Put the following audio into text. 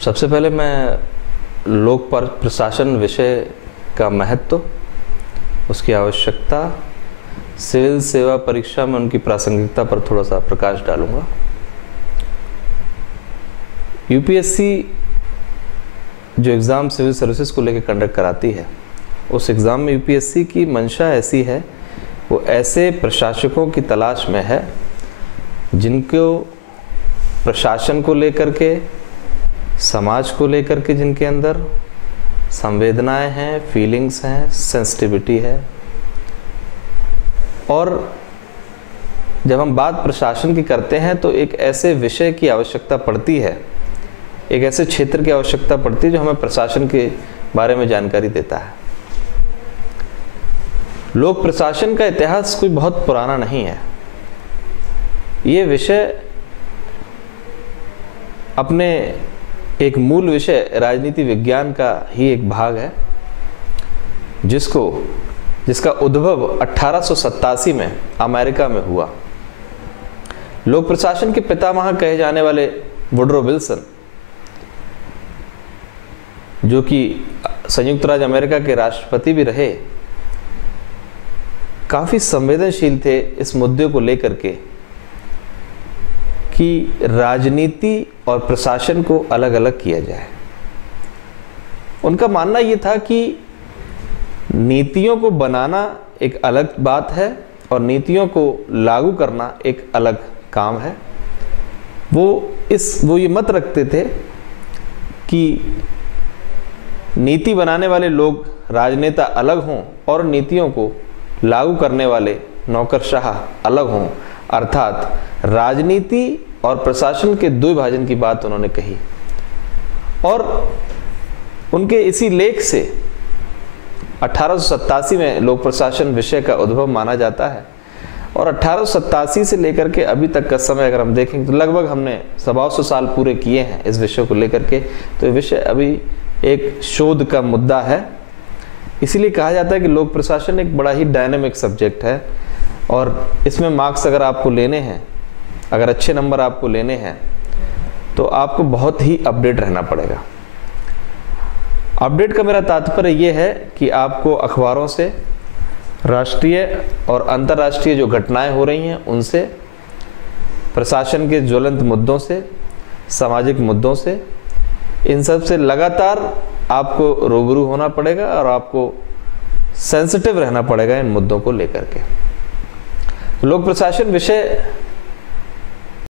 सबसे पहले मैं लोक प्रशासन विषय का महत्व, उसकी आवश्यकता, सिविल सेवा परीक्षा में उनकी प्रासंगिकता पर थोड़ा सा प्रकाश डालूंगा। यूपीएससी जो एग्ज़ाम सिविल सर्विसेज को लेकर कंडक्ट कराती है, उस एग्ज़ाम में यूपीएससी की मंशा ऐसी है, वो ऐसे प्रशासकों की तलाश में है जिनको प्रशासन को लेकर के, समाज को लेकर के जिनके अंदर संवेदनाएं हैं, फीलिंग्स हैं, सेंसिटिविटी है। और जब हम बात प्रशासन की करते हैं तो एक ऐसे विषय की आवश्यकता पड़ती है, एक ऐसे क्षेत्र की आवश्यकता पड़ती है जो हमें प्रशासन के बारे में जानकारी देता है। लोक प्रशासन का इतिहास कोई बहुत पुराना नहीं है। ये विषय अपने एक मूल विषय राजनीति विज्ञान का ही एक भाग है, जिसका उद्भव 1887 में अमेरिका में हुआ। लोक प्रशासन के पितामह कहे जाने वाले वुडरो विल्सन, जो कि संयुक्त राज्य अमेरिका के राष्ट्रपति भी रहे, काफी संवेदनशील थे इस मुद्दे को लेकर के कि राजनीति और प्रशासन को अलग अलग किया जाए। उनका मानना यह था कि नीतियों को बनाना एक अलग बात है और नीतियों को लागू करना एक अलग काम है। वो ये मत रखते थे कि नीति बनाने वाले लोग, राजनेता अलग हों और नीतियों को लागू करने वाले नौकरशाह अलग हों। अर्थात राजनीति और प्रशासन के द्विभाजन की बात उन्होंने कही। और उनके इसी लेख से 1887 में लोक प्रशासन विषय का उद्भव माना जाता है। और 1887 से लेकर के अभी तक का समय अगर हम देखें तो लगभग हमने 125 साल पूरे किए हैं इस विषय को लेकर के। तो ये विषय अभी एक शोध का मुद्दा है। इसीलिए कहा जाता है कि लोक प्रशासन एक बड़ा ही डायनेमिक सब्जेक्ट है और इसमें मार्क्स अगर आपको लेने हैं, अगर अच्छे नंबर आपको लेने हैं, तो आपको बहुत ही अपडेट रहना पड़ेगा। अपडेट का मेरा तात्पर्य यह है कि आपको अखबारों से, राष्ट्रीय और अंतर्राष्ट्रीय जो घटनाएं हो रही हैं उनसे, प्रशासन के ज्वलंत मुद्दों से, सामाजिक मुद्दों से, इन सब से लगातार आपको रूबरू होना पड़ेगा और आपको सेंसिटिव रहना पड़ेगा इन मुद्दों को लेकर के। लोक प्रशासन विषय